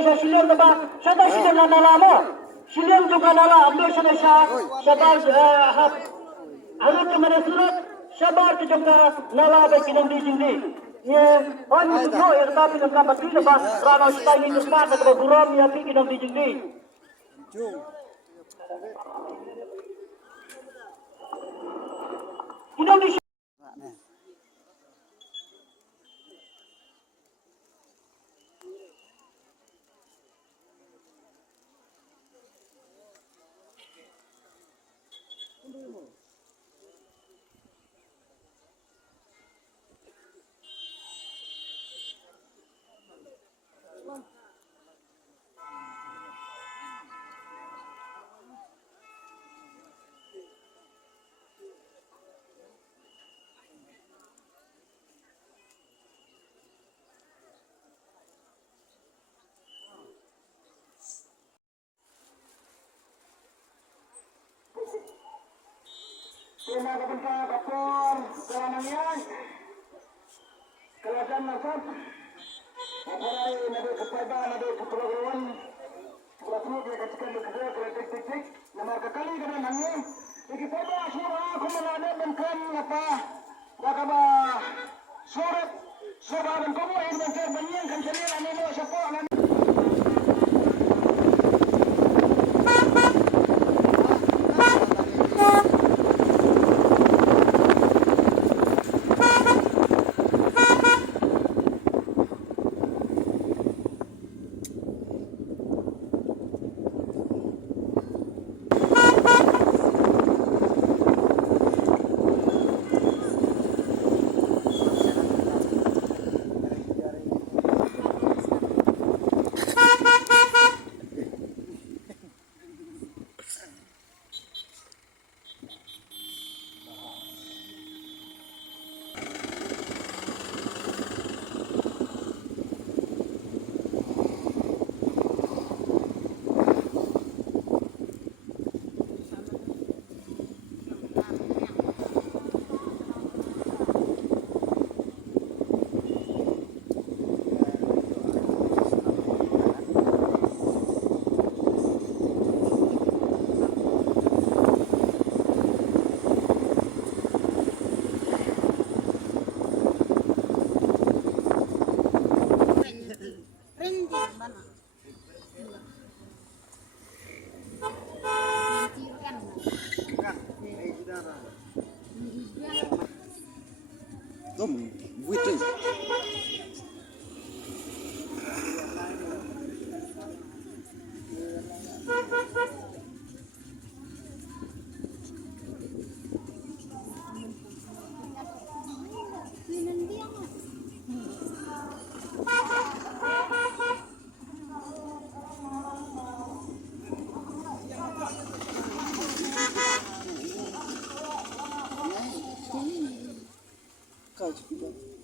Indonesia silian tebak sada silian nala mo silian juga nala Abdul Indonesia sabar anu kemana surat sabar juga nala bagi nanti jindi ye on itu ya tapi dengan mati lepas rano stay ini smart atau buram ya bagi nanti jindi Indonesia terima kasih kapten selamanya kelasan nasab aparai nabi kepada nabi keprograman kelasmu dikatakan bekerja kreatif tik nomor kali dengan hanya kita asura aku menada dengan apa bakaba surat surat dan kamu yang banyak kan sendiri anu siapa Kau juga.